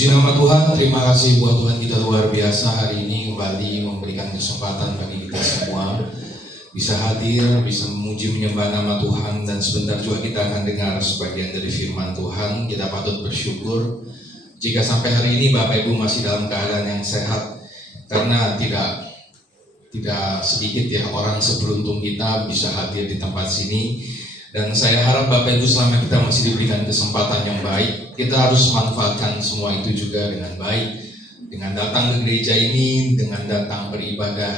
Puji nama Tuhan, terima kasih buat Tuhan kita luar biasa hari ini kembali memberikan kesempatan bagi kita semua bisa hadir, bisa memuji menyembah nama Tuhan, dan sebentar juga kita akan dengar sebagian dari firman Tuhan. Kita patut bersyukur jika sampai hari ini Bapak Ibu masih dalam keadaan yang sehat, karena tidak sedikit ya orang seberuntung kita bisa hadir di tempat sini. Dan saya harap Bapak Ibu selama kita masih diberikan kesempatan yang baik, kita harus manfaatkan semua itu juga dengan baik, dengan datang ke gereja ini, dengan datang beribadah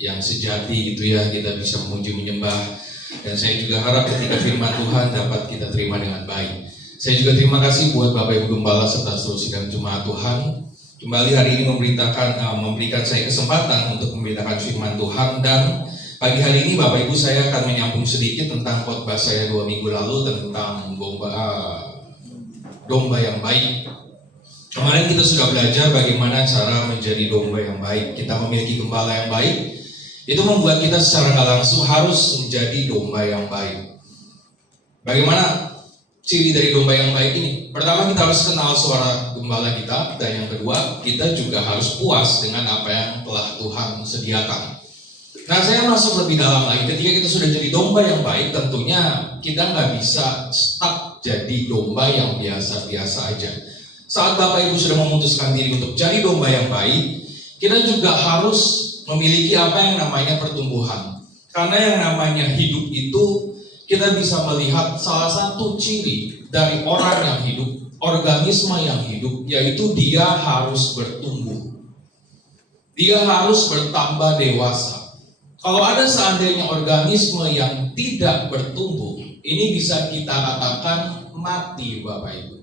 yang sejati gitu ya, kita bisa memuji menyembah. Dan saya juga harap ketika firman Tuhan dapat kita terima dengan baik. Saya juga terima kasih buat Bapak Ibu Gembala serta seluruh sidang jemaat Tuhan kembali hari ini memberikan saya kesempatan untuk memberitakan firman Tuhan. Dan pagi hari ini Bapak Ibu saya akan menyambung sedikit tentang khotbah saya 2 minggu lalu tentang domba yang baik. Kemarin kita sudah belajar bagaimana cara menjadi domba yang baik. Kita memiliki gembala yang baik, itu membuat kita secara gak langsung harus menjadi domba yang baik. Bagaimana ciri dari domba yang baik ini? Pertama, kita harus kenal suara gembala kita, dan yang kedua, kita juga harus puas dengan apa yang telah Tuhan sediakan. Nah, saya masuk lebih dalam lagi. Ketika kita sudah jadi domba yang baik, tentunya kita nggak bisa stuck jadi domba yang biasa-biasa aja. Saat Bapak Ibu sudah memutuskan diri untuk jadi domba yang baik, kita juga harus memiliki apa yang namanya pertumbuhan. Karena yang namanya hidup itu, kita bisa melihat salah satu ciri dari orang yang hidup, organisme yang hidup, yaitu dia harus bertumbuh. Dia harus bertambah dewasa. Kalau ada seandainya organisme yang tidak bertumbuh, ini bisa kita katakan mati Bapak Ibu.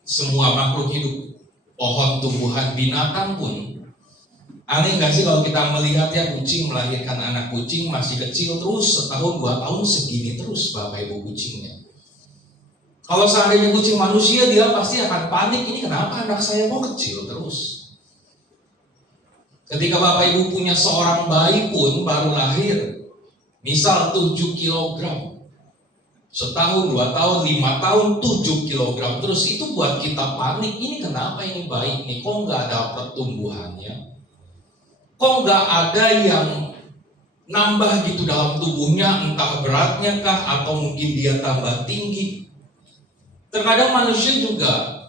Semua makhluk hidup, pohon, tumbuhan, binatang pun. Aneh gak sih kalau kita melihat ya kucing melahirkan anak kucing masih kecil terus, setahun 2 tahun segini terus Bapak Ibu kucingnya. Kalau seandainya kucing manusia, dia pasti akan panik, ini kenapa anak saya kok kecil terus. Ketika Bapak Ibu punya seorang bayi pun baru lahir, misal 7 kilogram, setahun, 2 tahun, 5 tahun, 7 kilogram, terus itu buat kita panik, ini kenapa ini bayi nih, kok nggak ada pertumbuhannya, kok nggak ada yang nambah gitu dalam tubuhnya, entah beratnya kah, atau mungkin dia tambah tinggi. Terkadang manusia juga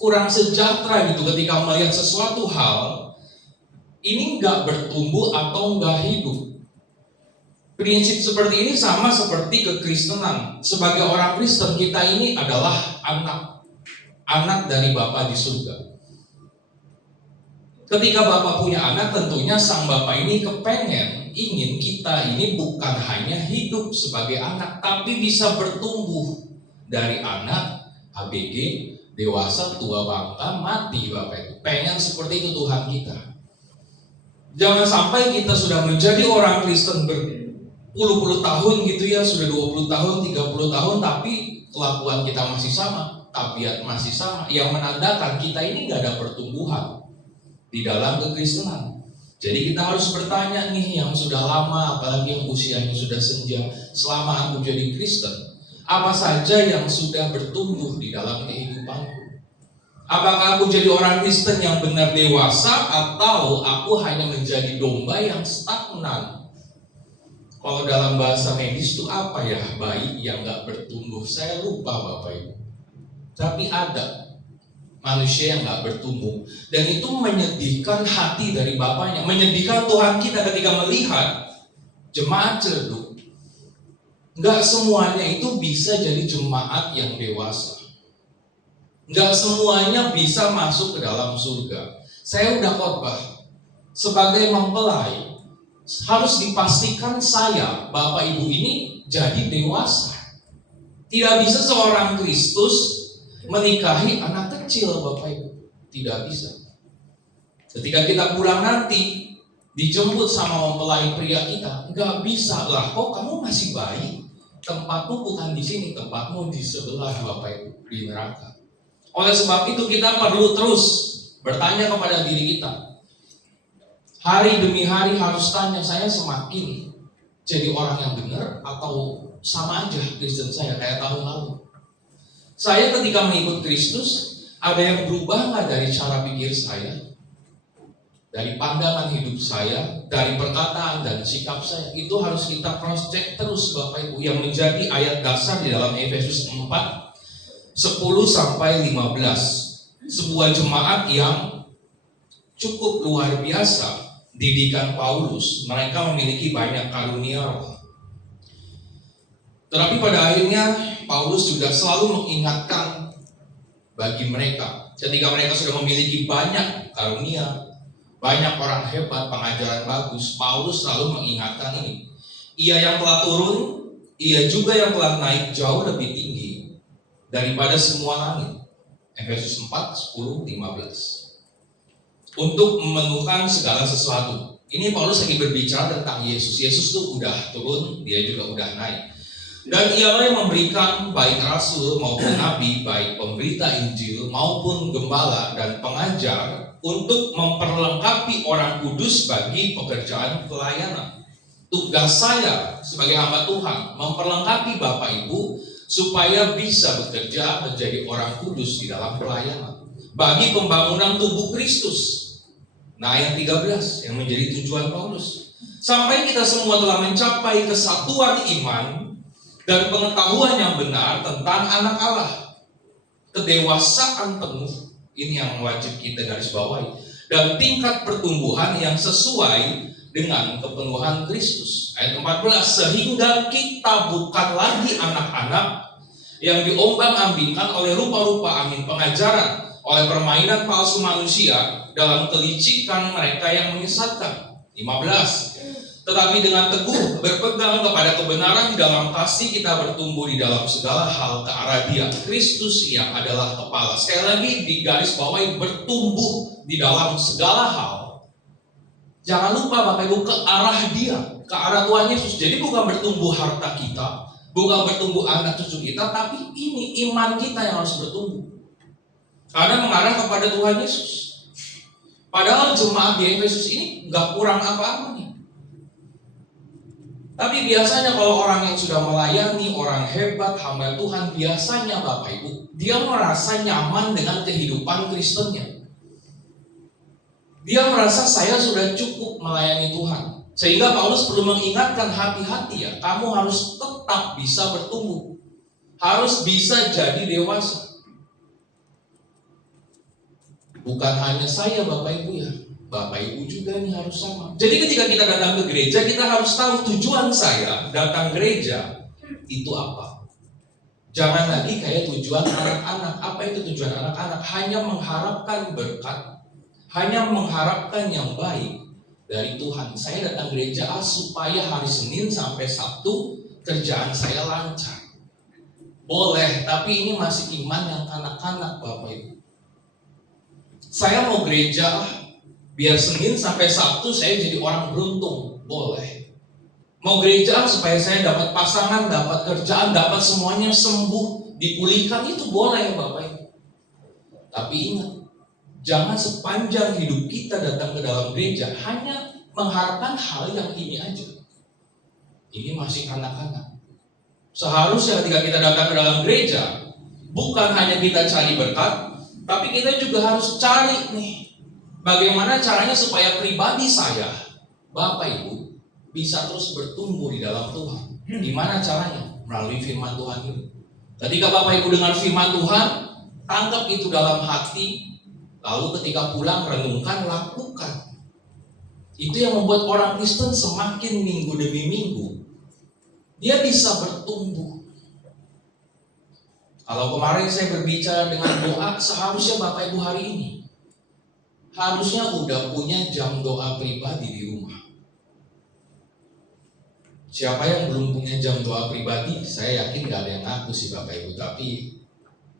kurang sejahtera gitu ketika melihat sesuatu hal ini nggak bertumbuh atau nggak hidup. Prinsip seperti ini sama seperti kekristenan. Sebagai orang Kristen, kita ini adalah anak dari Bapa di surga. Ketika Bapa punya anak, tentunya sang Bapa ini ingin kita ini bukan hanya hidup sebagai anak, tapi bisa bertumbuh dari anak, ABG, dewasa, tua, bangka, mati Bapak Ibu. Pengen seperti itu Tuhan kita. Jangan sampai kita sudah menjadi orang Kristen berpuluh-puluh tahun gitu ya, sudah 20 tahun, 30 tahun, tapi kelakuan kita masih sama, tabiat masih sama, yang menandakan kita ini nggak ada pertumbuhan di dalam kekristenan. Jadi kita harus bertanya nih, yang sudah lama, apalagi yang usianya sudah senja, selama aku jadi Kristen, apa saja yang sudah bertumbuh di dalam kehidupanku? Apakah aku jadi orang Kristen yang benar dewasa, atau aku hanya menjadi domba yang stagnan? Kalau dalam bahasa medis itu apa ya, bayi yang gak bertumbuh? Saya lupa Bapak Ibu. Tapi ada manusia yang gak bertumbuh, dan itu menyedihkan hati dari Bapaknya, menyedihkan Tuhan kita ketika melihat jemaat cerduk. Gak semuanya itu bisa jadi jemaat yang dewasa. Gak semuanya bisa masuk ke dalam surga. Saya udah khotbah, sebagai mempelai harus dipastikan saya, Bapak Ibu ini jadi dewasa. Tidak bisa seorang Kristus menikahi anak kecil Bapak Ibu. Tidak bisa. Ketika kita pulang nanti, dijemput sama mempelai pria kita, gak bisa lah, kok kamu masih bayi? Tempatmu bukan di sini, tempatmu di sebelah Bapak Ibu, di neraka. Oleh sebab itu kita perlu terus bertanya kepada diri kita. Hari demi hari harus tanya, saya semakin jadi orang yang benar atau sama aja Kristen saya kayak tahun lalu. Saya ketika mengikut Kristus, Ada yang berubah nggak dari cara pikir saya? Dari pandangan hidup saya, dari perkataan dan sikap saya? Itu harus kita cross check terus Bapak Ibu. Yang menjadi ayat dasar di dalam Efesus 4, 10-15. Sebuah jemaat yang cukup luar biasa. Didikan Paulus, mereka memiliki banyak karunia roh. Tetapi pada akhirnya Paulus juga selalu mengingatkan bagi mereka, ketika mereka sudah memiliki banyak karunia, banyak orang hebat, pengajaran bagus, Paulus selalu mengingatkan ini. Ia yang telah turun, ia juga yang telah naik jauh lebih tinggi daripada semua langit. Efesus 4, 10-15. Untuk memenuhkan segala sesuatu. Ini Paulus lagi berbicara tentang Yesus. Yesus tuh udah turun, dia juga udah naik. Dan ialah yang memberikan baik rasul maupun nabi, baik pemberita Injil maupun gembala dan pengajar untuk memperlengkapi orang kudus bagi pekerjaan pelayanan. Tugas saya sebagai hamba Tuhan memperlengkapi Bapak Ibu supaya bisa bekerja menjadi orang kudus di dalam pelayanan bagi pembangunan tubuh Kristus. Nah, ayat 13 yang menjadi tujuan Paulus. Sampai kita semua telah mencapai kesatuan iman dan pengetahuan yang benar tentang anak Allah, kedewasaan penuh, ini yang wajib kita garis bawahi, dan tingkat pertumbuhan yang sesuai dengan kepenuhan Kristus. Ayat 14, sehingga kita bukan lagi anak-anak yang diombang-ambingkan oleh rupa-rupa angin pengajaran, oleh permainan palsu manusia dalam kelicikan mereka yang menyesatkan. 15, tetapi dengan teguh berpegang kepada kebenaran di dalam kasih kita bertumbuh di dalam segala hal ke arah Dia, Kristus yang adalah kepala. Sekali lagi di garis bawahi, bertumbuh di dalam segala hal. Jangan lupa Bapak Ibu, ke arah Dia, ke arah Tuhan Yesus. Jadi bukan bertumbuh harta kita, bukan bertumbuh anak cucu kita, tapi ini iman kita yang harus bertumbuh. Karena mengarah kepada Tuhan Yesus. Padahal jemaat di Efesus ini gak kurang apa-apa nih. Tapi biasanya kalau orang yang sudah melayani, orang hebat, hamba Tuhan, biasanya Bapak Ibu, dia merasa nyaman dengan kehidupan Kristennya. Dia merasa saya sudah cukup melayani Tuhan. Sehingga Paulus perlu mengingatkan, hati-hati ya, kamu harus tetap bisa bertumbuh. Harus bisa jadi dewasa. Bukan hanya saya Bapak Ibu ya, Bapak Ibu juga nih harus sama. Jadi ketika kita datang ke gereja, kita harus tahu tujuan saya datang gereja itu apa. Jangan lagi kayak tujuan anak-anak. Apa itu tujuan anak-anak? Hanya mengharapkan berkat, hanya mengharapkan yang baik dari Tuhan. Saya datang gereja supaya hari Senin sampai Sabtu kerjaan saya lancar. Boleh, tapi ini masih iman yang kanak-kanak Bapak Ibu. Saya mau gereja biar Senin sampai Sabtu saya jadi orang beruntung, boleh. Mau gereja supaya saya dapat pasangan, dapat kerjaan, dapat semuanya sembuh, dipulihkan, itu boleh Bapak Ibu. Tapi ingat, jangan sepanjang hidup kita datang ke dalam gereja hanya mengharapkan hal yang ini aja. Ini masih kanak-kanak. Seharusnya ketika kita datang ke dalam gereja, bukan hanya kita cari berkat, tapi kita juga harus cari nih, bagaimana caranya supaya pribadi saya, Bapak Ibu, bisa terus bertumbuh di dalam Tuhan. Gimana caranya? Melalui firman Tuhan ini. Ketika Bapak Ibu dengar firman Tuhan, tangkap itu dalam hati, lalu ketika pulang renungkan, lakukan. Itu yang membuat orang Kristen semakin minggu demi minggu, dia bisa bertumbuh. Kalau kemarin saya berbicara dengan doa, seharusnya Bapak Ibu hari ini harusnya udah punya jam doa pribadi di rumah. Siapa yang belum punya jam doa pribadi, saya yakin gak ada yang ngaku sih Bapak Ibu, tapi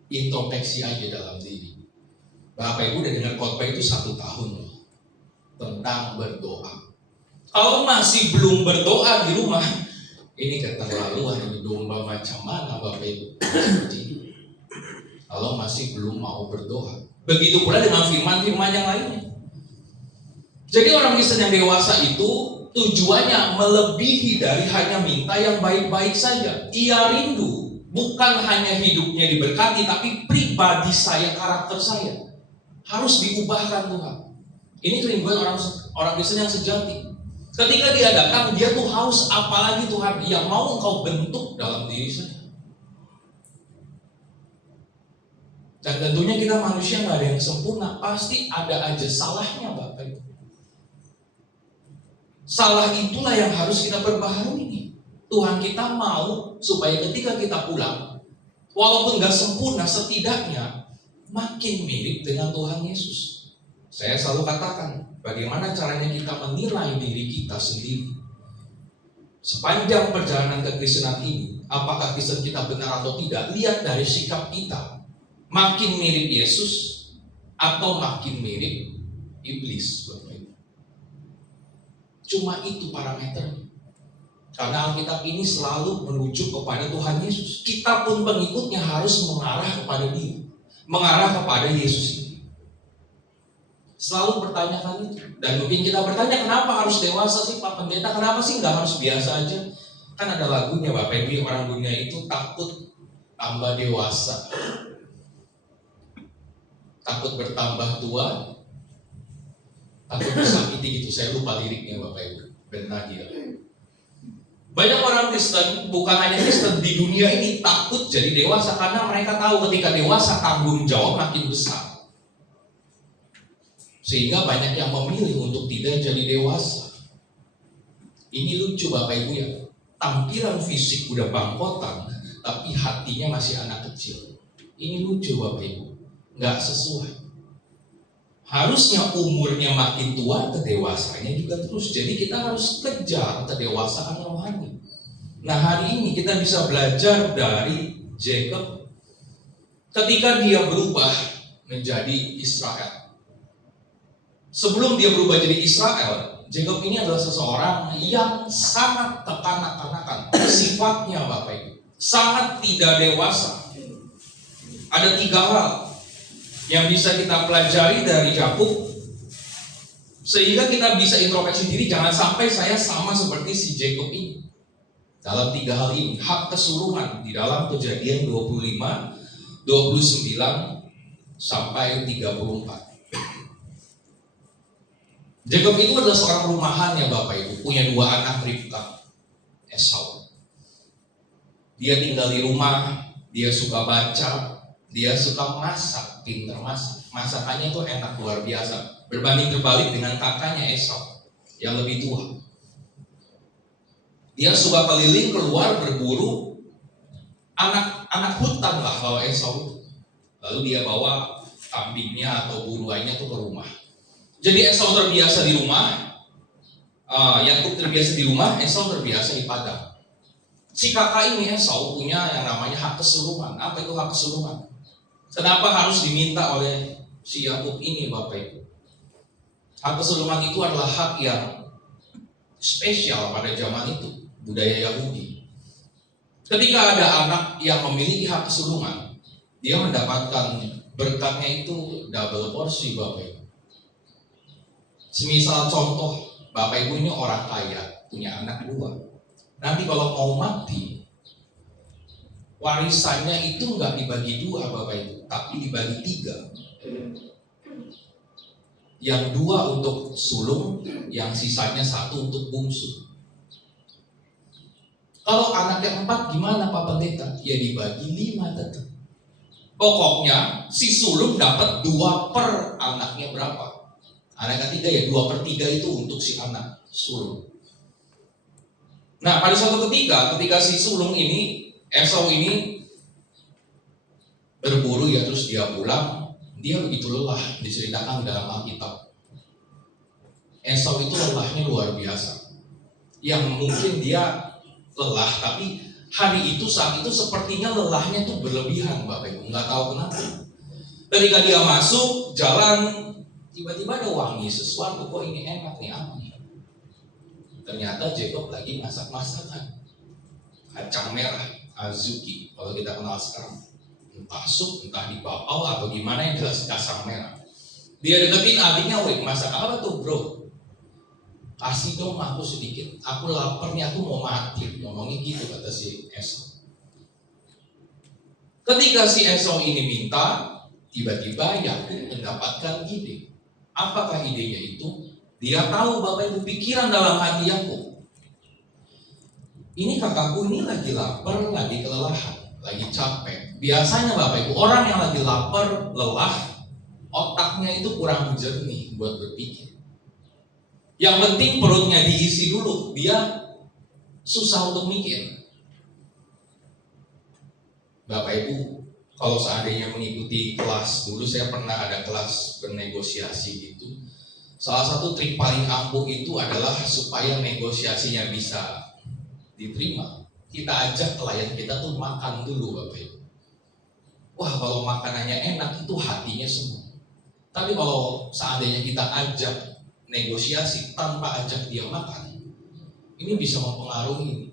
introspeksi aja dalam diri. Bapak Ibu udah dengar khotbah itu 1 tahun loh, tentang berdoa. Kalau masih belum berdoa di rumah, ini keterlaluan, ini domba macam mana Bapak Ibu? Kalau masih belum mau berdoa. Begitu pula dengan firman-firman yang lainnya. Jadi orang Kristen yang dewasa itu tujuannya melebihi dari hanya minta yang baik-baik saja. Ia rindu Bukan hanya hidupnya diberkati, tapi pribadi saya, karakter saya harus diubahkan Tuhan. Ini kerinduan orang Kristen yang sejati. Ketika dia datang, dia tuh haus apalagi Tuhan yang mau Engkau bentuk dalam diri saya. Dan tentunya kita manusia nggak ada yang sempurna, pasti ada aja salahnya Bapak Ibu. Salah itulah yang harus kita perbaharui nih. Tuhan kita mau supaya ketika kita pulang, walaupun nggak sempurna, setidaknya makin mirip dengan Tuhan Yesus. Saya selalu katakan, bagaimana caranya kita menilai diri kita sendiri. Sepanjang perjalanan kekristenan ini, apakah Kristen kita benar atau tidak, lihat dari sikap kita. Makin mirip Yesus atau makin mirip iblis. Cuma itu parameternya. Karena Alkitab ini selalu merujuk kepada Tuhan Yesus. Kita pun pengikutnya harus mengarah kepada Dia, mengarah kepada Yesus ini. Selalu pertanyakan itu. Dan mungkin kita bertanya, kenapa harus dewasa sih Pak Pendeta? Kenapa sih nggak harus biasa aja? Kan ada lagunya Bapak Ibu, orang dunia itu takut tambah dewasa, takut bertambah tua, takut disakiti gitu. Saya lupa liriknya Bapak Ibu. Benar dia. Banyak orang Kristen, bukan hanya Kristen di dunia ini, takut jadi dewasa karena mereka tahu ketika dewasa tanggung jawab makin besar. Sehingga banyak yang memilih untuk tidak jadi dewasa. Ini lucu Bapak Ibu ya. Tampilan fisik udah bangkotan, tapi hatinya masih anak kecil. Ini lucu Bapak Ibu. Nggak sesuai. Harusnya umurnya makin tua, kedewasanya juga terus. Jadi kita harus kejar kedewasaan rohani. Nah hari ini kita bisa belajar dari Jacob ketika dia berubah menjadi Israel. Sebelum dia berubah jadi Israel, Jacob ini adalah seseorang yang sangat kekanak-kanakan. Sifatnya Bapak Ibu sangat tidak dewasa. Ada 3 hal yang bisa kita pelajari dari Yakub sehingga kita bisa introspeksi diri, jangan sampai saya sama seperti si Jacob ini. Dalam 3 hal ini, hak keseluruhan di dalam Kejadian 25, 29 sampai 34. Jacob itu adalah seorang rumahan ya Bapak Ibu, punya 2 anak Ribka, Esau. Dia tinggal di rumah, dia suka baca, dia suka masak, pintar masak. Masakannya itu enak luar biasa. Berbanding terbalik dengan kakaknya Esau yang lebih tua. Dia suka keliling keluar berburu anak hutan lah kalau Esau itu. Lalu dia bawa kambingnya atau buruannya tuh ke rumah. Jadi Esau terbiasa di rumah, Yakub terbiasa di rumah, Esau terbiasa di padang. Si kakak ini Esau punya yang namanya hak keseluruhan. Apa itu hak keseluruhan? Kenapa harus diminta oleh si Yakub ini Bapak Ibu? Hak keseluruhan itu adalah hak yang spesial pada zaman itu, budaya Yahudi. Ketika ada anak yang memiliki hak keseluruhan, dia mendapatkan berkatnya itu double porsi Bapak Ibu. Semisal contoh, Bapak Ibu ini orang kaya, punya anak 2. Nanti kalau mau mati, warisannya itu nggak dibagi 2 Bapak Ibu, tapi dibagi 3. Yang 2 untuk sulung, yang sisanya 1 untuk bungsu. Kalau anak yang 4 gimana Pak Pendeta? Ya dibagi 5 tetap. Pokoknya si sulung dapat 2 per anaknya berapa? Anak ketiga ya 2/3 itu untuk si anak sulung. Nah pada suatu ketika si sulung ini, Esau ini berburu ya, terus dia pulang, dia begitu lelah, diceritakan dalam Alkitab. Esau itu lelahnya luar biasa. Yang mungkin dia lelah, tapi hari itu saat itu sepertinya lelahnya tuh berlebihan Bapak Ibu, nggak tahu kenapa. Ketika dia masuk jalan, tiba-tiba ada wangi sesuatu, kok ini enak nih, apa nih? Ternyata Jacob lagi masak-masakan kacang merah, azuki, kalau kita kenal sekarang. Entah sup, entah dibapau atau gimana, yang jelas kacang merah. Dia deketin adiknya, weh masak apa tuh bro? Kasih dong aku sedikit, aku lapar nih, aku mau mati. Ngomongnya gitu kata si Esau. Ketika si Esau ini minta, tiba-tiba Yakub mendapatkan ide. Apakah idenya itu? Dia tahu Bapak Ibu pikiran dalam hati Yakub. Ini kakakku ini lagi lapar, lagi kelelahan, lagi capek. Biasanya Bapak Ibu, orang yang lagi lapar, lelah, otaknya itu kurang jernih buat berpikir. Yang penting perutnya diisi dulu, dia susah untuk mikir. Bapak Ibu, kalau seandainya mengikuti kelas, dulu saya pernah ada kelas bernegosiasi gitu. Salah satu trik paling ampuh itu adalah supaya negosiasinya bisa diterima. Kita ajak klien kita tuh makan dulu Bapak Ibu. Wah, kalau makanannya enak itu hatinya semua. Tapi kalau seandainya kita ajak negosiasi tanpa ajak dia makan, ini bisa mempengaruhi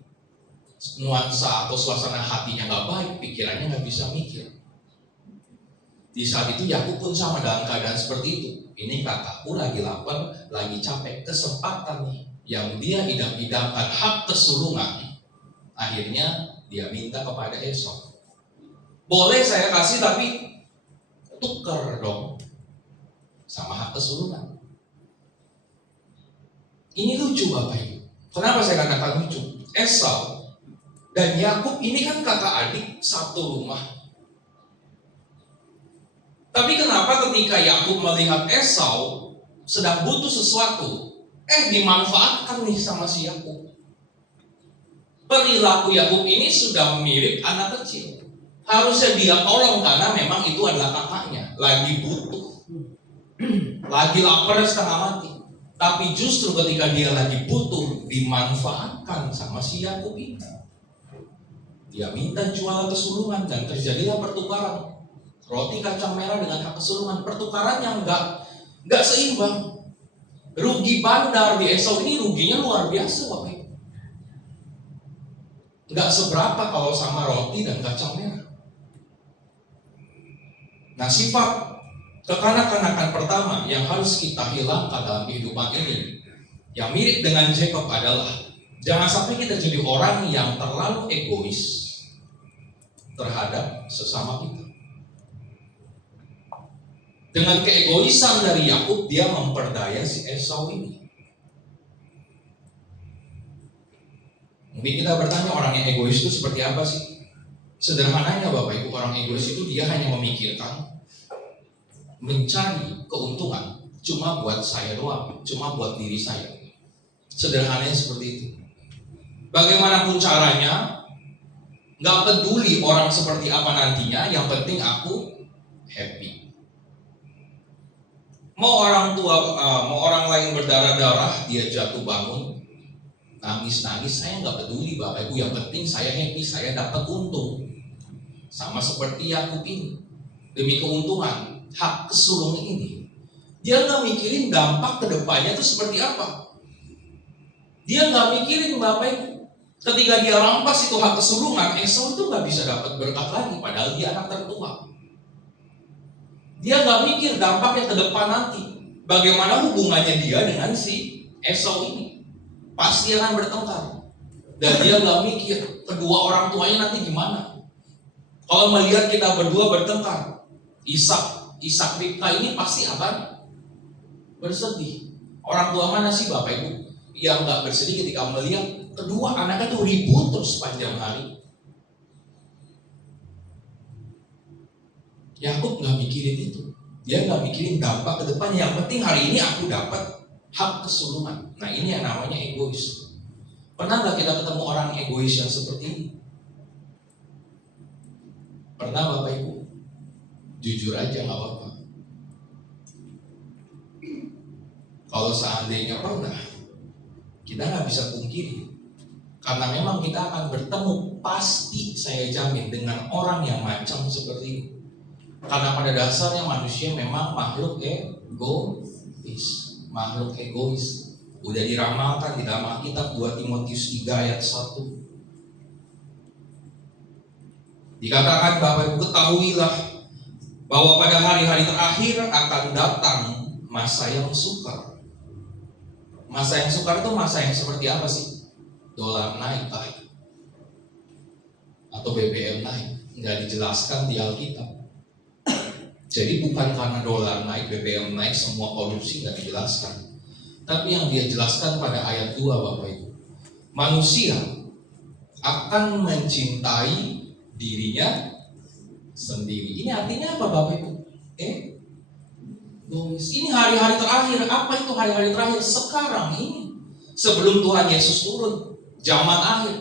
nuansa atau suasana hatinya nggak baik, pikirannya nggak bisa mikir. Di saat itu Yakub pun sama dalam keadaan seperti itu. Ini kakakku lagi lapar, lagi capek, kesempatan nih yang dia idam-idamkan, hak kesulungan. Akhirnya dia minta kepada Esau, boleh saya kasih tapi tuker dong sama hak kesulungan. Ini lucu Bapak Ibu. Kenapa saya katakan lucu? Esau dan Yakub ini kan kakak adik satu rumah. Tapi kenapa ketika Yakub melihat Esau sedang butuh sesuatu, dimanfaatkan nih sama si Yakub. Perilaku Yakub ini sudah mirip anak kecil. Harusnya dia tolong karena memang itu adalah kakaknya, lagi butuh, lagi lapar setengah mati. Tapi justru ketika dia lagi butuh, dimanfaatkan sama si Yakub ini. Dia minta jual kesulungan dan terjadilah pertukaran. Roti kacang merah dengan hak kesulungan, pertukaran yang nggak seimbang. Rugi bandar di Esau ini, ruginya luar biasa Bapak Ibu. Nggak seberapa kalau sama roti dan kacang merah. Nah, sifat kekanak-kanakan pertama yang harus kita hilangkan dalam kehidupan ini, yang mirip dengan Jacob adalah jangan sampai kita jadi orang yang terlalu egois terhadap sesama kita. Dengan keegoisan dari Yakub, dia memperdaya si Esau ini. Mungkin kita bertanya, orang yang egois itu seperti apa sih? Sederhananya Bapak Ibu, orang egois itu dia hanya memikirkan mencari keuntungan cuma buat saya doang, cuma buat diri saya. Sederhananya seperti itu. Bagaimanapun caranya, gak peduli orang seperti apa nantinya, yang penting aku happy. Mau orang tua, mau orang lain berdarah-darah, dia jatuh bangun, nangis-nangis, saya nggak peduli Bapak Ibu, yang penting saya happy, saya dapat untung. Sama seperti Yakub ini, demi keuntungan, hak kesulungan ini, dia nggak mikirin dampak kedepannya itu seperti apa. Dia nggak mikirin Bapak Ibu, ketika dia rampas itu hak kesulungan, Esau itu nggak bisa dapat berkat lagi, padahal dia anak tertua. Dia nggak mikir dampaknya ke depan nanti. Bagaimana hubungannya dia dengan si Esau ini? Pasti akan bertengkar. Dan dia nggak mikir kedua orang tuanya nanti gimana. Kalau melihat kita berdua bertengkar, Ishak Ribka ini pasti akan bersedih. Orang tua mana sih Bapak Ibu yang nggak bersedih ketika melihat kedua anaknya tuh ribut terus sepanjang hari? Yakub nggak mikirin itu, dia nggak mikirin dampak ke depannya. Yang penting hari ini aku dapat hak kesulungan. Nah, ini yang namanya egois. Pernah nggak kita ketemu orang egois yang seperti ini? Pernah Bapak Ibu? Jujur aja nggak apa-apa. Kalau seandainya pernah, kita nggak bisa pungkiri, karena memang kita akan bertemu, pasti saya jamin, dengan orang yang macam seperti ini. Karena pada dasarnya manusia memang makhluk egois. Udah diramalkan di dalam Alkitab 2 Timotius 3 ayat 1. Dikatakan Bapak Ibu ketahuilah bahwa pada hari-hari terakhir akan datang masa yang sukar. Masa yang sukar itu masa yang seperti apa sih? Dolar naik kah? Atau BBM naik? nggak dijelaskan di Alkitab. Jadi bukan karena dolar naik, BBM naik, semua korupsi nggak dijelaskan. Tapi yang dia jelaskan pada ayat 2 Bapak Ibu, manusia akan mencintai dirinya sendiri. Ini artinya apa Bapak Ibu? Ini hari-hari terakhir. Apa itu hari-hari terakhir? Sekarang ini, sebelum Tuhan Yesus turun, zaman akhir.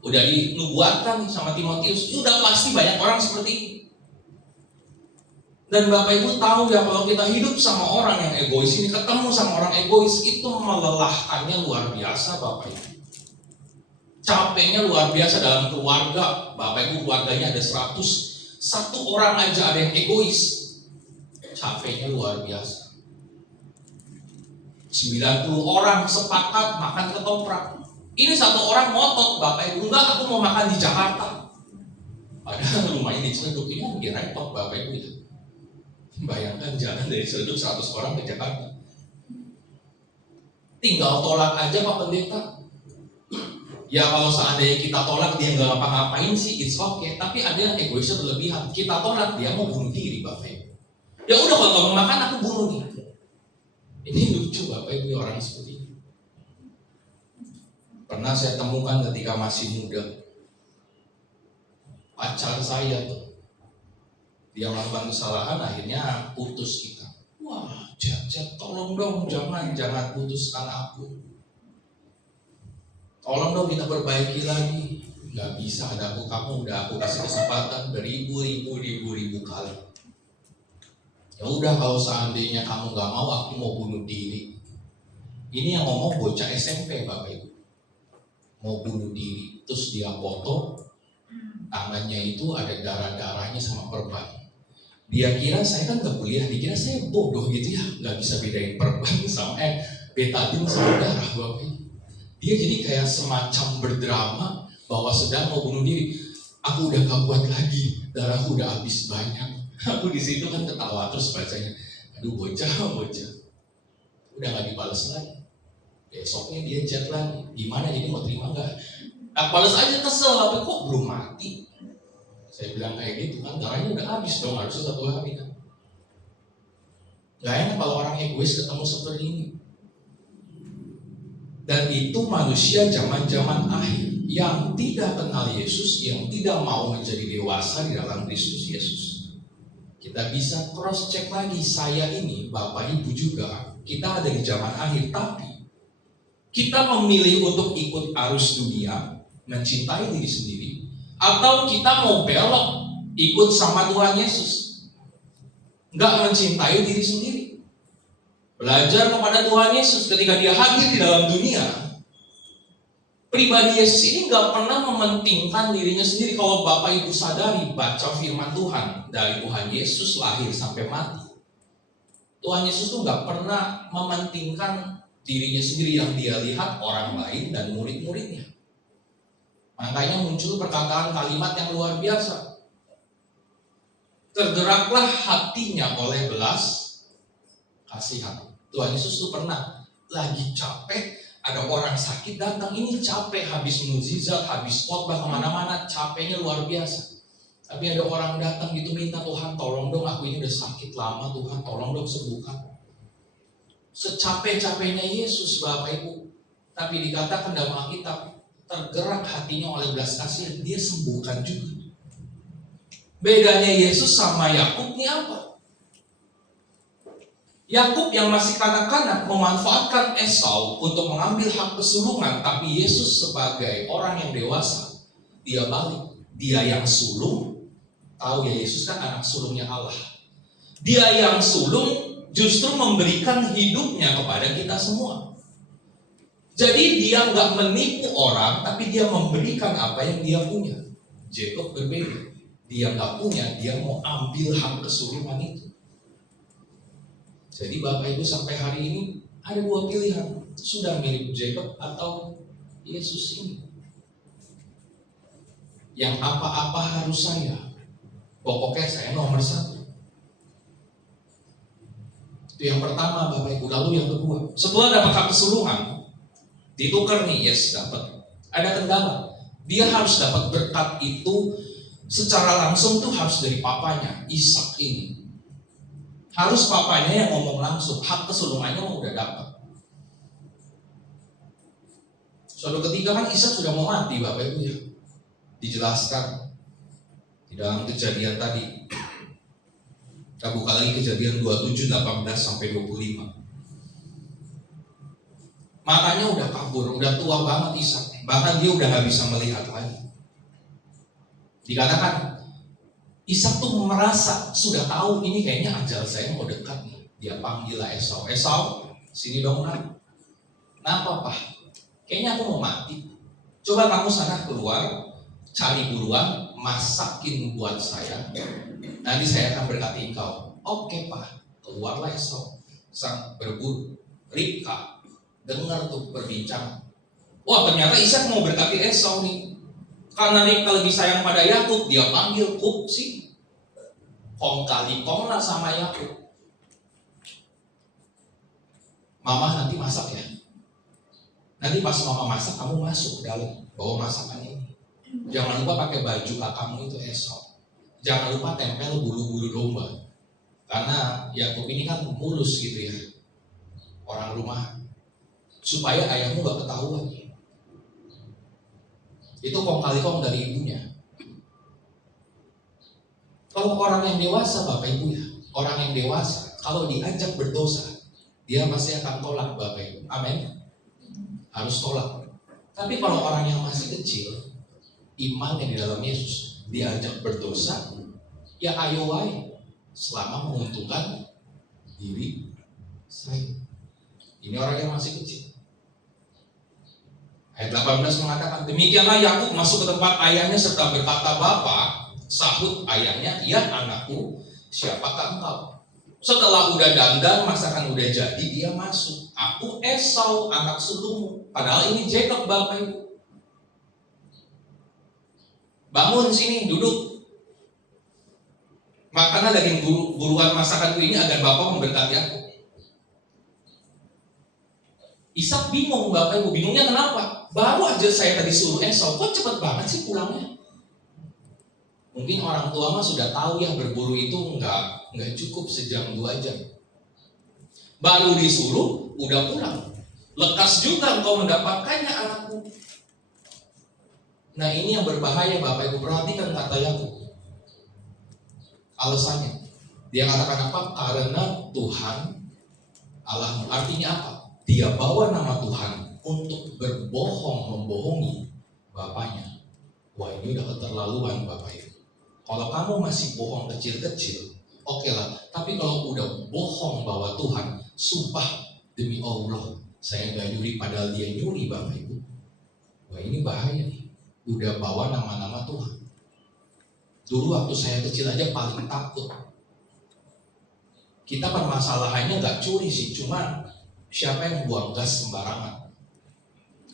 Udah dinubuatkan sama Timotius, udah pasti banyak orang seperti ini. Dan Bapak Ibu tahu ya, kalau kita hidup sama orang yang egois ini, ketemu sama orang egois, itu melelahkannya luar biasa Bapak Ibu. Capeknya luar biasa dalam keluarga. Bapak Ibu keluarganya ada 100, satu orang aja ada yang egois, capeknya luar biasa. 90 orang sepakat makan ketoprak. Ini satu orang ngotot, Bapak Ibu, enggak, aku mau makan di Jakarta. Padahal rumahnya di Ciledug, ini lebih repot Bapak Ibu ya. Bayangkan jalan dari Ciledug 100 orang ke Jakarta. Tinggal tolak aja Pak Pendeta. Ya kalau seandainya kita tolak dia nggak ngapa-ngapain sih, it's okay. Tapi ada yang egoisnya berlebihan. Kita tolak dia mau bunuh diri Bapak Ibu. Ya udah kalau nggak mau makan aku bunuh nih. Ini lucu Bapak Ibu orang seperti ini. Pernah saya temukan ketika masih muda. Pacar saya tuh, dia melakukan kesalahan, akhirnya putus kita. Wah, Jat, tolong dong, jangan putuskan aku. Tolong dong kita perbaiki lagi. Gak bisa, kamu udah aku kasih kesempatan beribu-ribu kali. Ya udah kalau seandainya kamu gak mau, aku mau bunuh diri. Ini yang ngomong bocah SMP Bapak Ibu. Mau bunuh diri, terus dia foto, tangannya itu ada darah-darahnya sama perban. Dia kira saya kan gak kuliah, dikira saya bodoh gitu ya, gak bisa bedain perban sama betadin sama darah Bapak Ibu. Dia jadi kayak semacam berdrama bahwa sedang mau bunuh diri. Aku udah gak kuat lagi, darahku udah habis banyak. Aku di situ kan ketawa terus bacanya. Aduh bocah. Udah gak dibalas lagi. Besoknya dia chat lagi. Gimana jadi mau terima gak? Aku balas aja kesel, tapi kok belum mati? Saya bilang kayak gitu kan, darahnya udah habis dong, harusnya 1 hari kan. Gak enak kalau orang egois ketemu seperti ini. Dan itu manusia zaman-zaman akhir yang tidak kenal Yesus, yang tidak mau menjadi dewasa di dalam Kristus Yesus. Kita bisa cross check lagi, saya ini, Bapak Ibu juga, kita ada di zaman akhir, tapi kita memilih untuk ikut arus dunia, mencintai diri sendiri, atau kita mau belok ikut sama Tuhan Yesus, nggak mencintai diri sendiri, belajar kepada Tuhan Yesus. Ketika dia hadir di dalam dunia, pribadi Yesus ini nggak pernah mementingkan dirinya sendiri. Kalau Bapak Ibu sadari, baca firman Tuhan dari Tuhan Yesus lahir sampai mati, Tuhan Yesus tuh nggak pernah mementingkan dirinya sendiri. Yang dia lihat orang lain dan murid-muridnya. Makanya muncul perkataan kalimat yang luar biasa. Tergeraklah hatinya oleh belas kasihan. Tuhan Yesus tuh pernah lagi capek, ada orang sakit datang, ini capek, habis mukjizat, habis khotbah kemana-mana, capeknya luar biasa. Tapi ada orang datang gitu minta, Tuhan tolong dong, aku ini udah sakit lama, Tuhan tolong dong sembuhkan. Secapek-capeknya Yesus Bapak Ibu, tapi dikatakan dalam Alkitab, tergerak hatinya oleh belas kasihan, dia sembuhkan juga. Bedanya Yesus sama Yakub ini apa? Yakub yang masih kanak-kanak memanfaatkan Esau untuk mengambil hak kesulungan, tapi Yesus sebagai orang yang dewasa, dia balik. Dia yang sulung, tahu ya Yesus kan anak sulungnya Allah. Dia yang sulung justru memberikan hidupnya kepada kita semua. Jadi dia nggak menipu orang, tapi dia memberikan apa yang dia punya. Jacob berbeda. Dia nggak punya, dia mau ambil hak kesulungan itu. Jadi Bapak Ibu sampai hari ini ada 2 pilihan. Sudah mirip Jacob atau Yesus ini. Yang apa-apa harus saya. Pokoknya saya nomor 1. Itu yang pertama Bapak Ibu. Lalu yang kedua, setelah dapat hak kesulungan, ditukar nih, yes dapat. Ada kendala. Dia harus dapat berkat itu secara langsung tuh harus dari papanya, Ishak ini. Harus papanya yang ngomong langsung, hak kesulungannya udah dapat. Suatu ketika kan Ishak sudah mau mati Bapak Ibu ya. Dijelaskan di dalam Kejadian tadi. Kita buka lagi Kejadian 27, 18 sampai 25. Matanya udah kabur, udah tua banget Ishak. Bahkan dia udah gak bisa melihat lagi. Dikatakan Ishak tuh merasa sudah tahu ini kayaknya ajal saya mau dekat nih. Dia panggil lah Esau. Esau, sini dong nak. Kenapa Pak? Kayaknya aku mau mati. Coba kamu sana keluar, cari buruan, masakin buat saya. Nanti saya akan berkati engkau. Oke Pak. Keluarlah Esau, sang berburu. Ribka dengar tuh perbincangan. Wah ternyata Ishak mau berkati Esau nih. Karena Ribka lebih sayang pada Yakub, dia panggil Kub sih. Kong kali kong lah sama Yakub. Mama nanti masak ya. Nanti pas mama masak kamu masuk ke dalam, bawa masakan ini. Jangan lupa pakai baju kakakmu itu Esau. Jangan lupa tempel bulu-bulu domba. Karena Yakub ini kan mulus gitu ya, orang rumah. Supaya ayahmu gak ketahuan. Itu kong kali kong dari ibunya. Kalau orang yang dewasa Bapak Ibu ya, orang yang dewasa kalau diajak berdosa, dia pasti akan tolak Bapak Ibu. Amin. Harus tolak. Tapi kalau orang yang masih kecil, iman yang di dalam Yesus, diajak berdosa, ya ayo wae, selama menguntungkan diri saya. Ini orang yang masih kecil. Ayat 18 mengatakan, demikianlah Yakub masuk ke tempat ayahnya serta berkata, Bapa. Sahut ayahnya, ya anakku, siapakah engkau? Setelah udah dandan, masakan udah jadi, dia masuk. Aku Esau, anak sulungmu. Padahal ini Jacob Bapak Ibu. Bangun sini, duduk. Makanlah daging buruan masakanku ini agar Bapak memberkati aku. Ishak bingung Bapak Ibu, bingungnya kenapa? Baru aja saya tadi suruh Esau, kok cepet banget sih pulangnya? Mungkin orang tua mah sudah tahu ya berburu itu nggak cukup sejam 2 jam. Baru disuruh, udah pulang. Lekas juga engkau mendapatkannya anakku. Nah ini yang berbahaya Bapak Ibu, perhatikan kata Yakub. Alasannya, dia katakan apa? Karena Tuhan Allahmu. Artinya apa? Dia bawa nama Tuhan untuk berbohong, membohongi bapaknya. Wah ini udah keterlaluan Bapak Ibu. Kalau kamu masih bohong kecil-kecil, oke lah. Tapi kalau udah bohong bahwa Tuhan, sumpah demi Allah, saya gak nyuri padahal dia nyuri Bapak Ibu. Wah ini bahaya nih. Udah bawa nama-nama Tuhan. Dulu waktu saya kecil aja paling takut. Kita permasalahannya gak curi sih, cuma siapa yang buang gas sembarangan.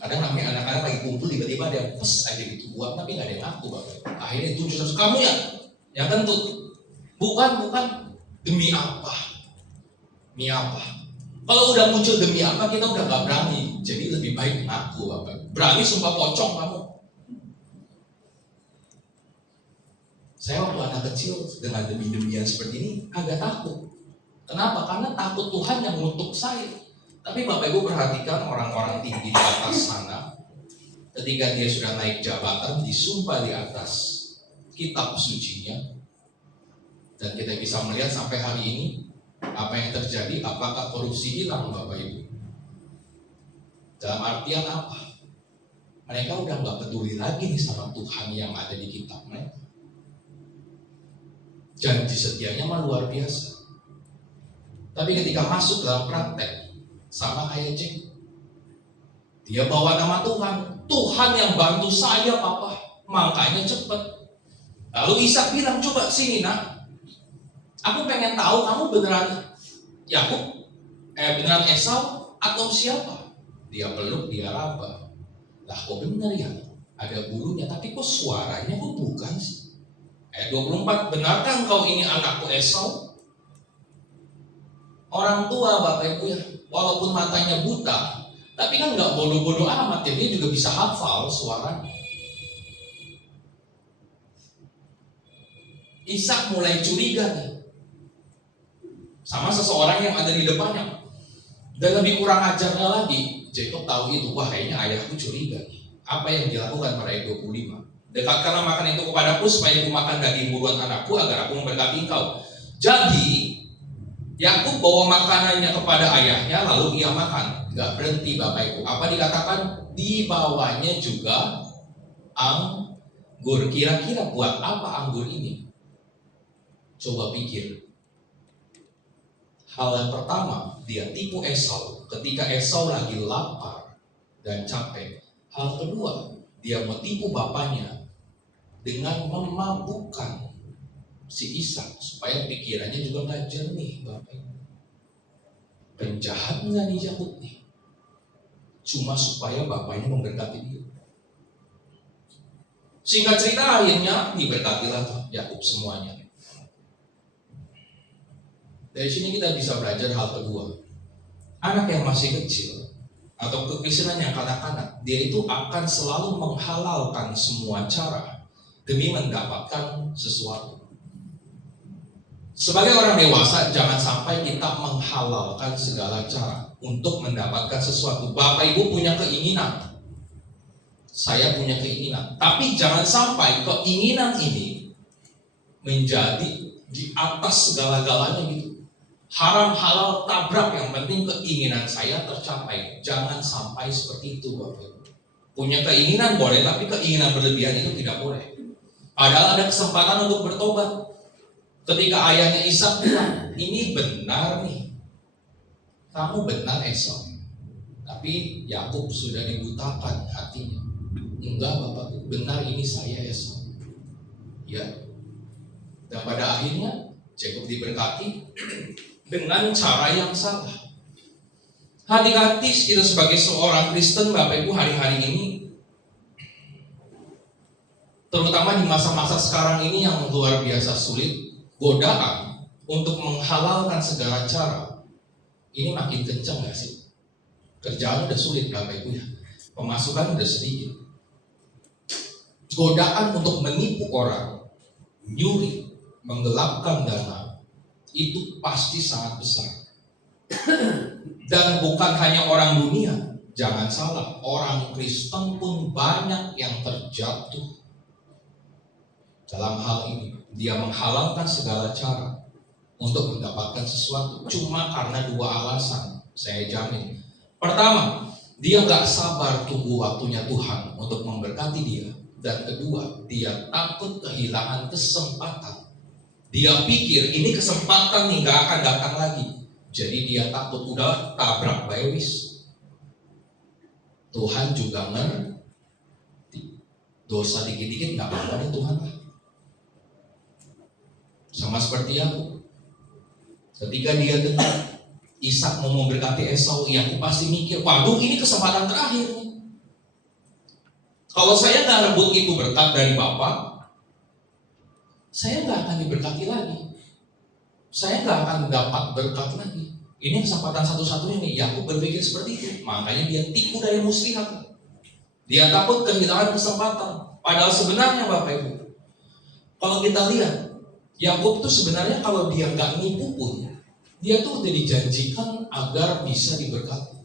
Kadang namanya anak-anak lagi kumpul tiba-tiba ada yang pes aja gitu buang, tapi gak ada yang ngaku Bapak. Akhirnya itu justru kamu ya yang kentut. Bukan demi apa? Demi apa? Kalau udah muncul demi apa kita udah gak berani. Jadi lebih baik ngaku Bapak. Berani sumpah pocong kamu. Saya waktu anak kecil dengan demi-demian seperti ini agak takut. Kenapa? Karena takut Tuhan yang ngutuk saya. Tapi Bapak Ibu perhatikan orang-orang tinggi di atas sana, ketika dia sudah naik jabatan, disumpah di atas kitab sucinya, dan kita bisa melihat sampai hari ini apa yang terjadi. Apakah korupsi hilang Bapak Ibu? Dalam artian apa? Mereka udah gak peduli lagi nih sama Tuhan yang ada di kitab mereka. Janji setianya mah luar biasa. Tapi ketika masuk dalam praktek, sama kayak Jacob, dia bawa nama Tuhan. Tuhan yang bantu saya Papa, makanya cepet. Lalu Ishak bilang, coba sini nak, aku pengen tahu kamu beneran Yakub, beneran Esau atau siapa? Dia peluk, dia raba. Lah kok bener ya, ada bulunya, tapi kok suaranya kok bukan sih? Ayat 24, benarkah engkau ini anakku Esau? Orang tua Bapak Ibu ya, walaupun matanya buta, tapi kan nggak bodoh-bodoh amat ya, dia juga bisa hafal suaranya. Ishak mulai curiga nih sama seseorang yang ada di depannya. Dan lebih kurang ajarnya lagi, Jacob tahu itu, wah kayaknya ayahku curiga nih. Apa yang dilakukan pada ayat 25? Dekatkanlah makan itu kepadaku supaya aku makan daging buruan anakku agar aku memberkati engkau. Jadi Yakub bawa makanannya kepada ayahnya lalu ia makan. Gak berhenti Bapak Ibu. Apa dikatakan? Dibawanya juga anggur. Kira-kira buat apa anggur ini? Coba pikir. Hal yang pertama, dia tipu Esau ketika Esau lagi lapar dan capek. Hal kedua, dia menipu bapaknya dengan memabukkan si Ishak supaya pikirannya juga gak jernih, Bapak. Penjahat nggak nih Yakub nih? Cuma supaya bapaknya memberkati dia. Singkat cerita akhirnya diberkatilah Yakub semuanya. Dari sini kita bisa belajar hal kedua. Anak yang masih kecil atau kekecilan yang kanak-kanak, dia itu akan selalu menghalalkan semua cara demi mendapatkan sesuatu. Sebagai orang dewasa, jangan sampai kita menghalalkan segala cara untuk mendapatkan sesuatu. Bapak Ibu punya keinginan, saya punya keinginan, tapi jangan sampai keinginan ini menjadi di atas segala-galanya gitu. Haram halal tabrak, yang penting keinginan saya tercapai. Jangan sampai seperti itu Bapak Ibu. Punya keinginan boleh, tapi keinginan berlebihan itu tidak boleh. Padahal ada kesempatan untuk bertobat. Ketika ayahnya Ishak bilang, ini benar nih, kamu benar Esau. Tapi Yakub sudah dibutakan hatinya. Enggak Bapak, benar ini saya Esau. Ya. Dan pada akhirnya Jacob diberkati dengan cara yang salah. Hati-hati kita sebagai seorang Kristen Bapak Ibu hari-hari ini, terutama di masa-masa sekarang ini yang luar biasa sulit, godaan untuk menghalalkan segala cara ini makin kencang gak sih? Kerjaan udah sulit Bapak Ibu ya, pemasukan udah sedikit. Godaan untuk menipu orang, nyuri, menggelapkan dana, itu pasti sangat besar. Dan bukan hanya orang dunia, jangan salah, orang Kristen pun banyak yang terjatuh dalam hal ini. Dia menghalalkan segala cara untuk mendapatkan sesuatu cuma karena dua alasan, saya jamin. Pertama, dia gak sabar tunggu waktunya Tuhan untuk memberkati dia. Dan kedua, dia takut kehilangan kesempatan. Dia pikir ini kesempatan nih gak akan datang lagi. Jadi dia takut, udah tabrak bawis. Tuhan juga ngerti. Dosa dikit-dikit gak apa-apa nih Tuhan. Sama seperti aku. Ketika dia dengar Ishak mau memberkati Esau, aku pasti mikir, waduh ini kesempatan terakhir nih. Kalau saya gak rebut itu berkat dari Bapak, saya gak akan diberkati lagi. Saya gak akan dapat berkat lagi. Ini kesempatan satu-satunya nih. Yakub berpikir seperti itu. Makanya dia tipu dari muslihat. Dia takut kehilangan kesempatan. Padahal sebenarnya Bapak Ibu, kalau kita lihat, Yakub tuh sebenarnya kalau dia gak nipu pun, dia tuh udah dijanjikan agar bisa diberkati.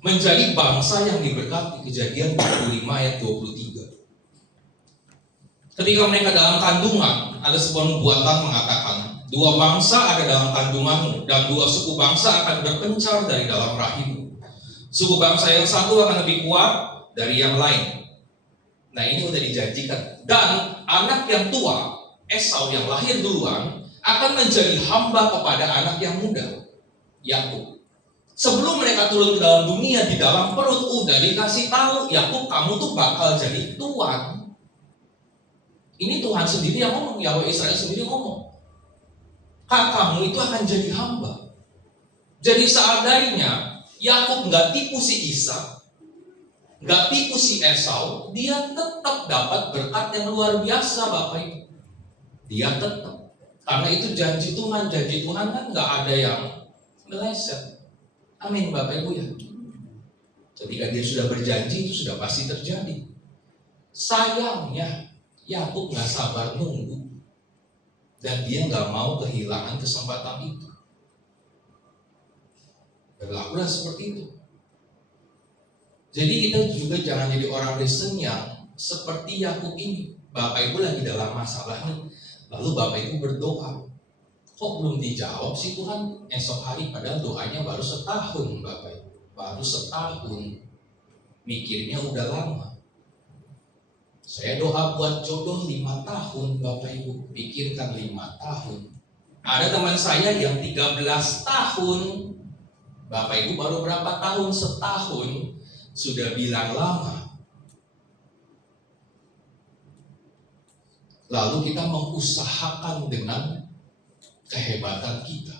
Menjadi bangsa yang diberkati. Kejadian 25 ayat 23. Ketika mereka dalam kandungan, ada sebuah nubuatan mengatakan, dua bangsa ada dalam kandunganmu, dan dua suku bangsa akan berpencar dari dalam rahimmu. Suku bangsa yang satu akan lebih kuat dari yang lain. Nah ini udah dijanjikan. Dan anak yang tua, Esau yang lahir duluan, akan menjadi hamba kepada anak yang muda, Yakub. Sebelum mereka turun ke dalam dunia, di dalam perut udah dikasih tahu, Yakub kamu tuh bakal jadi tuan. Ini Tuhan sendiri yang ngomong, Yahweh Israel sendiri ngomong. Kakakmu itu akan jadi hamba. Jadi seandainya Yakub nggak tipu si Ishak, nggak tipu si Esau, dia tetap dapat berkat yang luar biasa Bapak Ibu. Dia tetap. Karena itu janji Tuhan kan nggak ada yang meleset. Amin Bapak Ibu ya. Ketika dia sudah berjanji itu sudah pasti terjadi. Sayangnya Yakub nggak sabar nunggu. Dan dia nggak mau kehilangan kesempatan itu. Berlakulah seperti itu. Jadi kita juga jangan jadi orang Kristen yang seperti Yakub ini. Bapak Ibu lagi dalam masalah nih, lalu Bapak Ibu berdoa, kok belum dijawab sih Tuhan esok hari, padahal doanya baru setahun Bapak Ibu. Baru setahun, mikirnya udah lama. Saya doa buat jodoh 5 tahun Bapak Ibu, pikirkan 5 tahun. Ada teman saya yang 13 tahun, Bapak Ibu baru berapa tahun, setahun, sudah bilang lama. Lalu kita mengusahakan dengan kehebatan kita.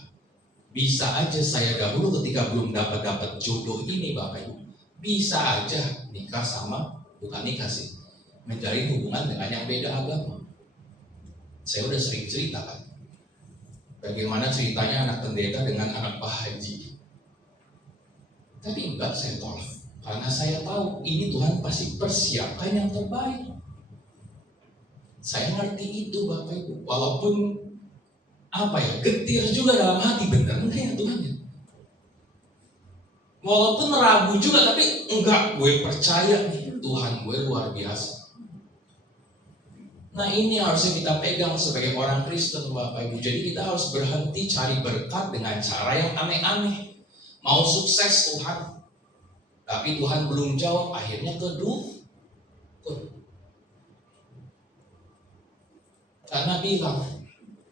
Bisa aja saya dahulu ketika belum dapat jodoh ini Bapak Ibu, bisa aja nikah sama, bukan nikah sih, menjalin hubungan dengan yang beda agama. Saya udah sering cerita kan, bagaimana ceritanya anak pendeta dengan anak Pak Haji. Tapi enggak, saya tolak. Karena saya tahu ini Tuhan pasti persiapkan yang terbaik. Saya ngerti itu Bapak Ibu. Walaupun getir juga dalam hati, bener enggak ya Tuhan ya? Walaupun ragu juga, tapi enggak, gue percaya nih Tuhan gue luar biasa. Nah ini harusnya kita pegang sebagai orang Kristen Bapak Ibu. Jadi kita harus berhenti cari berkat dengan cara yang aneh-aneh. Mau sukses Tuhan, tapi Tuhan belum jawab, akhirnya ke dukun. Karena bilang,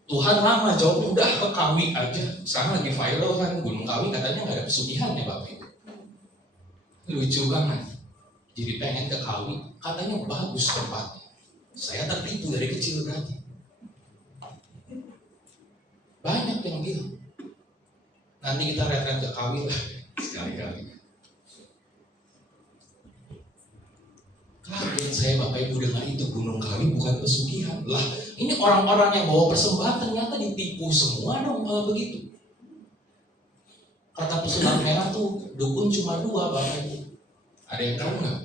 Tuhan lama jawab, udah ke Kawi aja. Sekarang lagi viral kan, Gunung Kawi katanya gak ada pesugihan ya Bapak Ibu. Lucu banget. Jadi pengen ke Kawi, katanya bagus tempatnya. Saya tertipu dari kecil berarti. Banyak yang bilang, nanti kita retret ke Kawi lah sekali-kali. Kaget saya Bapak Ibu dengar itu, Gunung Kawi bukan pesugihan. Lah ini orang-orang yang bawa persembahan ternyata ditipu semua dong kalau begitu. Kata pesulap merah tuh dukun cuma 2 Bapak Ibu. Ada yang tahu nggak?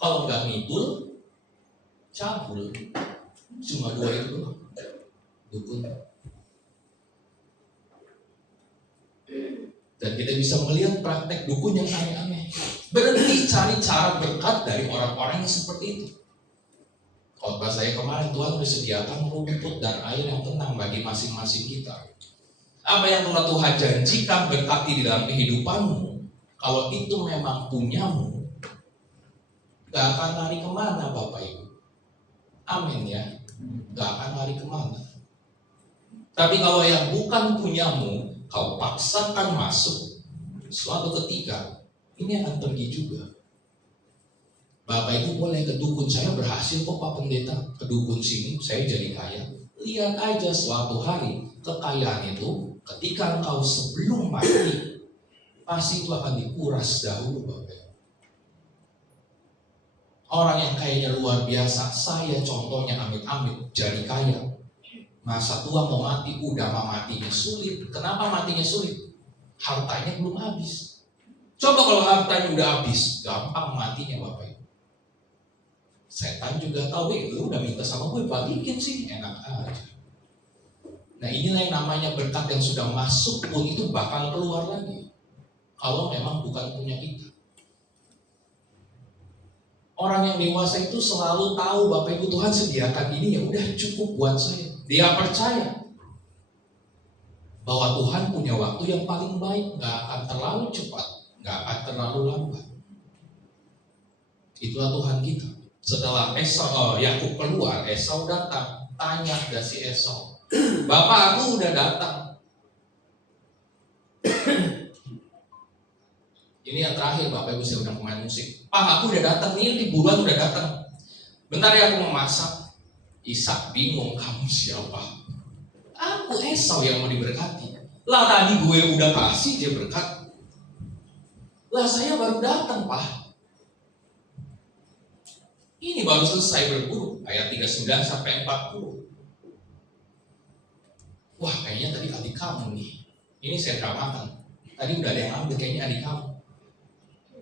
Kalau nggak ngidul, cabul. Cuma 2 itu doang dukun. Dan kita bisa melihat praktek dukun yang aneh-aneh. Berhenti cari cara berkat dari orang-orang yang seperti itu. Khotbah saya kemarin, Tuhan disediakan rumput dan air yang tenang bagi masing-masing kita. Apa yang telah Tuhan janjikan berkati di dalam kehidupanmu, kalau itu memang punyamu, gak akan lari kemana Bapak Ibu. Amin ya. Gak akan lari kemana. Tapi kalau yang bukan punyamu, kau paksakan masuk, suatu ketika ini akan pergi juga. Bapak Ibu boleh ke dukun, saya berhasil kok Pak Pendeta, ke dukun sini saya jadi kaya. Lihat aja suatu hari kekayaan itu ketika engkau sebelum mati pasti itu akan dikuras dahulu Bapak Ibu. Orang yang kayaknya luar biasa, saya contohnya amit-amit jadi kaya. Masa tua mau mati, udah matinya sulit. Kenapa matinya sulit? Hartanya belum habis. Coba kalau hartanya udah habis, gampang matinya Bapak Ibu. Setan juga tahu, lu udah minta sama gue, balikin sih, enak aja. Nah inilah yang namanya berkat yang sudah masuk pun itu bakal keluar lagi. Kalau memang bukan punya kita. Orang yang dewasa itu selalu tahu Bapak Ibu Tuhan sediakan ini, ya udah cukup buat saya. Dia percaya bahwa Tuhan punya waktu yang paling baik, gak akan terlalu cepat, gak akan terlalu lambat. Itulah Tuhan kita. Setelah Yakub keluar, Esau datang, tanya ke si Esau, Bapak aku udah datang. Ini yang terakhir Bapak Ibu, saya udah pemain musik. Pak aku udah datang nih, di bulan udah datang. Bentar ya aku mau masak. Ishak bingung, kamu siapa? Aku Esau yang mau diberkati. Lah tadi gue udah kasih dia berkat. Lah saya baru datang Pak. Ini baru selesai berburu, ayat 39 sampai 40. Wah kayaknya tadi adik kamu nih. Ini saya dramakan. Tadi udah ada yang ambil, kayaknya adik kamu.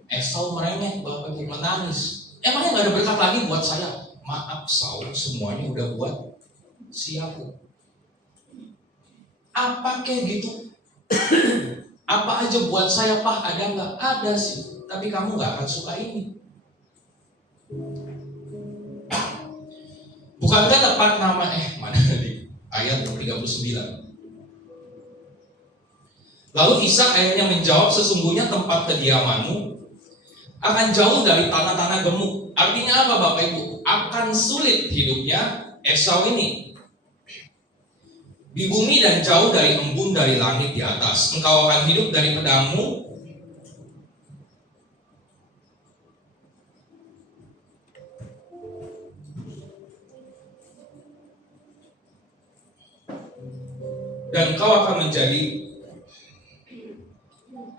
Esau merengek, Bapak Ibu menangis. Emangnya gak ada berkat lagi buat saya? Maaf Saul, semuanya udah buat si Yakub. Apa kayak gitu? Apa aja buat saya, Pak, ada nggak? Ada sih, tapi kamu nggak akan suka ini. Bukankah tepat nama mana tadi? Ayat 39. Lalu Ishak ayahnya menjawab, sesungguhnya tempat kediamanmu akan jauh dari tanah-tanah gemuk. Artinya apa Bapak Ibu? Akan sulit hidupnya Esau ini. Di bumi dan jauh dari embun dari langit di atas. Engkau akan hidup dari pedangmu. Dan kau akan menjadi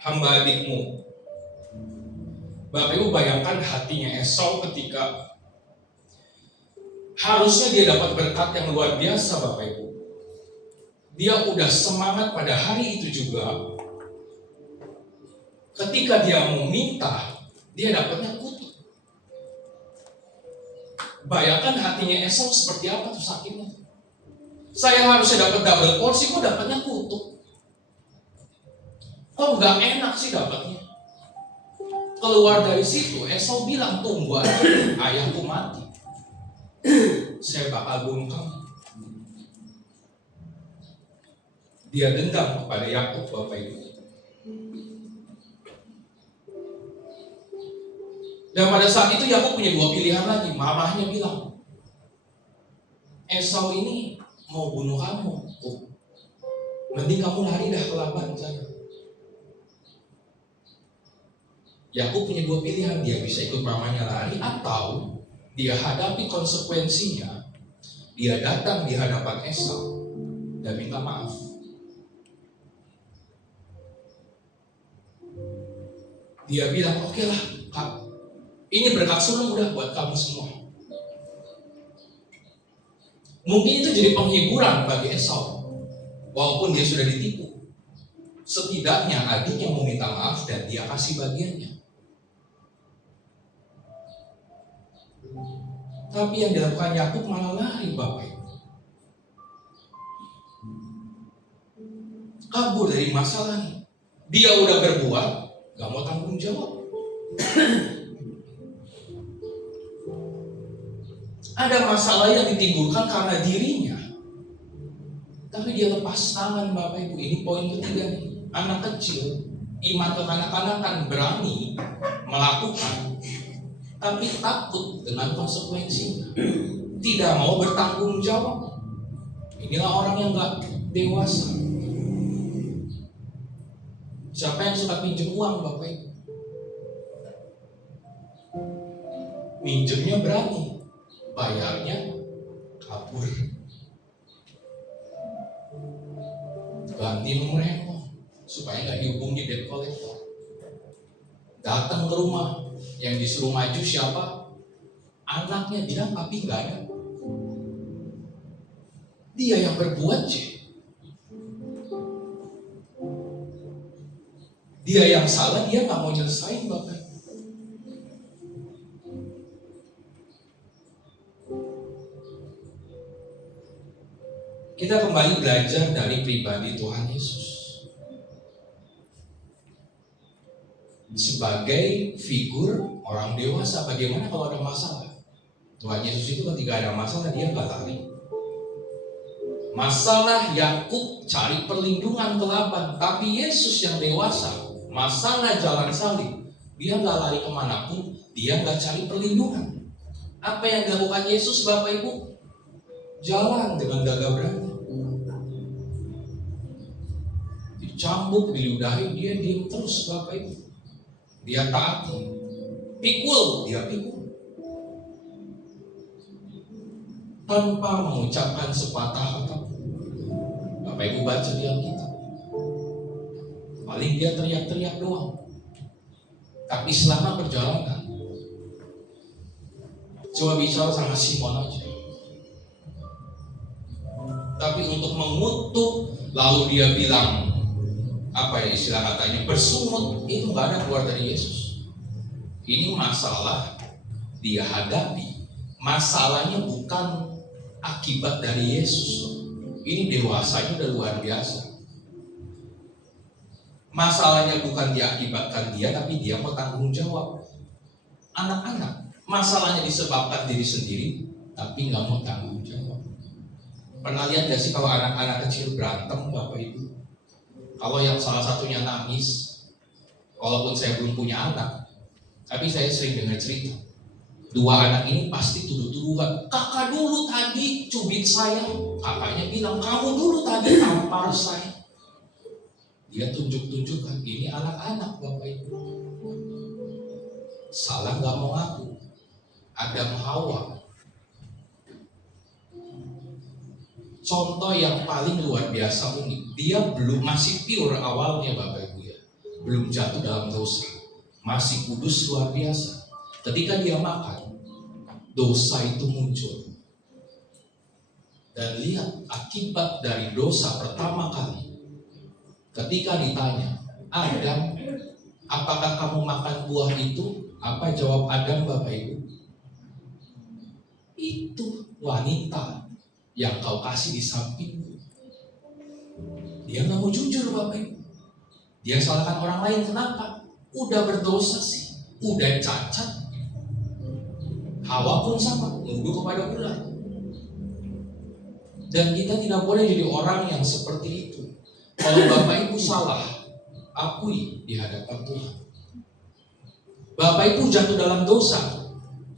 hamba adikmu. Bapak Ibu bayangkan hatinya Esau ketika harusnya dia dapat berkat yang luar biasa Bapak Ibu. Dia udah semangat pada hari itu juga. Ketika dia mau minta, dia dapatnya kutuk. Bayangkan hatinya Esau seperti apa tuh sakitnya. Saya harusnya dapat double porsi, kok dapatnya kutuk. Kok nggak enak sih dapatnya. Keluar dari situ, Esau bilang, tunggu aja, ayahku mati. Saya bakal bunuh kamu. Dia dendam kepada Yakub Bapak Ibu. Dan pada saat itu Yakub punya dua pilihan lagi. Mamahnya bilang, Esau ini mau bunuh kamu. Mending kamu lari dah ke Laban sana. Yakub punya dua pilihan. Dia bisa ikut mamanya lari atau dia hadapi konsekuensinya. Dia datang di hadapan Esau dan minta maaf. Dia bilang, oke lah, Kak, ini berkat surga udah buat kamu semua. Mungkin itu jadi penghiburan bagi Esau, walaupun dia sudah ditipu. Setidaknya adiknya mau minta maaf dan dia kasih bagiannya. Tapi yang dilakukan Yakub malah lari Bapak Ibu. Kabur dari masalahnya. Dia udah berbuat, gak mau tanggung jawab. Ada masalah yang ditimbulkan karena dirinya, tapi dia lepas tangan Bapak Ibu. Ini poin ketiga nih. Anak kecil, iman kekanak-kanakan berani melakukan, tapi takut dengan konsekuensinya. Tidak mau bertanggung jawab. Inilah orang yang gak dewasa. Siapa yang suka pinjam uang Bapak Ibu? Minjemnya berani, bayarnya kabur. Ganti nomor handphone supaya nggak dihubungi debt collector. Datang ke rumah, yang disuruh maju siapa? Anaknya bilang papi nggak ada. Dia yang berbuat Dia yang salah, dia nggak mau nyelesain Bapak. Kita kembali belajar dari pribadi Tuhan Yesus. Sebagai figur orang dewasa, bagaimana kalau ada masalah? Tuhan Yesus itu ketika ada masalah, dia nggak lari. Masalah Yakub cari perlindungan ke Laban, tapi Yesus yang dewasa, masalah jalan salib, dia nggak lari kemanapun, dia nggak cari perlindungan. Apa yang dilakukan Yesus Bapak Ibu? Jalan dengan gagah berani. Dicambuk, diludahi, dia diam terus Bapak Ibu. Dia taati. Pikul, dia pikul. Tanpa mengucapkan sepatah kata. Bapak Ibu baca di Alkitab. Paling dia teriak-teriak doang. Tapi selama perjalanan, coba bicara sama Simon aja. Tapi untuk mengutuk, lalu dia bilang, apa ya istilah katanya, bersungut, itu nggak ada keluar dari Yesus. Ini masalah dia hadapi. Masalahnya bukan akibat dari Yesus. Ini dewasanya udah luar biasa. Masalahnya bukan diakibatkan dia, tapi dia mau tanggung jawab. Anak-anak, masalahnya disebabkan diri sendiri, tapi nggak mau tanggung jawab. Pernah lihat gak sih kalau anak-anak kecil berantem, Bapak Ibu? Kalau yang salah satunya nangis, walaupun saya belum punya anak, tapi saya sering dengar cerita. Dua anak ini pasti tuduh-tuduhan. Kakak dulu tadi cubit saya. Kakaknya bilang, kamu dulu tadi tampar saya. Dia tunjuk-tunjukkan, ini anak-anak Bapak Ibu. Salah gak mau ngaku. Adam Hawa. Contoh yang paling luar biasa unik. Dia belum, masih pure awalnya Bapak Ibu ya. Belum jatuh dalam dosa. Masih kudus luar biasa. Ketika dia makan, dosa itu muncul. Dan lihat akibat dari dosa pertama kali. Ketika ditanya, Adam, apakah kamu makan buah itu? Apa jawab Adam, Bapak Ibu? Itu wanita yang kau kasih di sampingmu. Dia nggak mau jujur, Bapak Ibu. Dia salahkan orang lain, kenapa? Udah berdosa sih, udah cacat. Hawa pun sama, nuduh kepada ular. Dan kita tidak boleh jadi orang yang seperti itu. Kalau Bapak Ibu salah, akui di hadapan Tuhan. Bapak Ibu jatuh dalam dosa,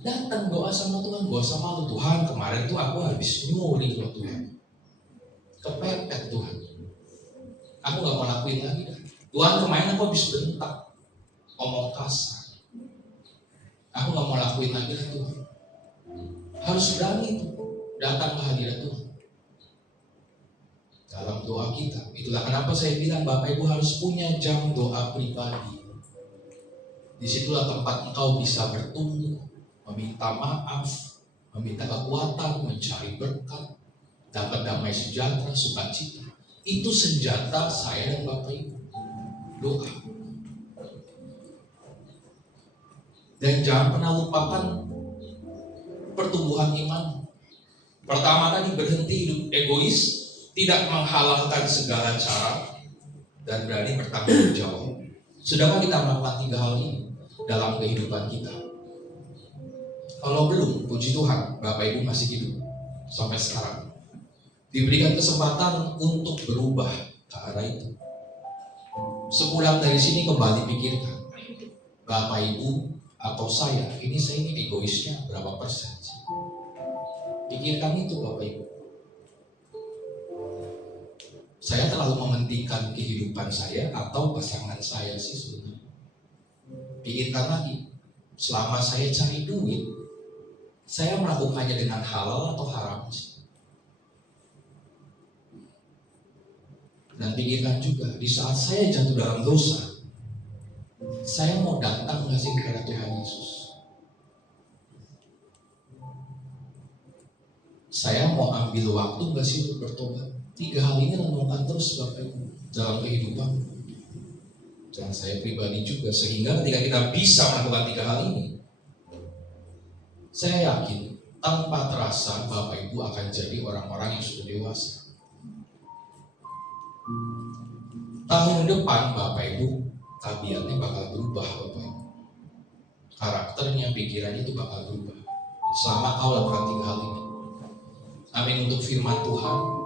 datang doa sama Tuhan, gak usah malu. Tuhan, kemarin tuh aku habis nyuri loh Tuhan, kepepet Tuhan, aku gak mau lakuin lagi dah. Tuhan, kemarin aku habis bentak, ngomong kasar, aku gak mau lakuin lagi dah Tuhan. Harus berani tuh datang ke hadirat Tuhan dalam doa kita. Itulah kenapa saya bilang Bapak Ibu harus punya jam doa pribadi. Disitulah tempat engkau bisa bertumbuh, meminta maaf, meminta kekuatan, mencari berkat, dapat damai sejahtera, sukacita. Itu senjata saya dan Bapak Ibu. Doa. Dan jangan pernah lupakan pertumbuhan iman. Pertama tadi berhenti hidup egois, tidak menghalalkan segala cara, dan berani bertanggung jawab. Sudahkah kita melakukan 3 hal ini dalam kehidupan kita? Kalau belum, puji Tuhan, Bapak Ibu masih hidup sampai sekarang. Diberikan kesempatan untuk berubah ke arah itu. Sepulang dari sini kembali pikirkan, Bapak Ibu atau saya ini egoisnya berapa persen sih? Pikirkan itu Bapak Ibu. Saya terlalu mementingkan kehidupan saya atau pasangan saya sih sebenarnya. Pikirkan lagi, selama saya cari duit, saya melakukannya dengan halal atau haram sih? Dan pikirkan juga, di saat saya jatuh dalam dosa, saya mau datang nggak sih kepada Tuhan Yesus? Saya mau ambil waktu nggak sih untuk bertobat? 3 hal ini renungkan terus Bapak Ibu dalam kehidupan. Dan saya pribadi juga, sehingga ketika kita bisa melakukan 3 hal ini, saya yakin tanpa terasa Bapak Ibu akan jadi orang-orang yang sudah dewasa. Tahun depan Bapak Ibu tabiatnya bakal berubah Bapak Ibu. Karakternya, pikirannya itu bakal berubah selama kau lakukan 3 hal ini. Amin untuk firman Tuhan.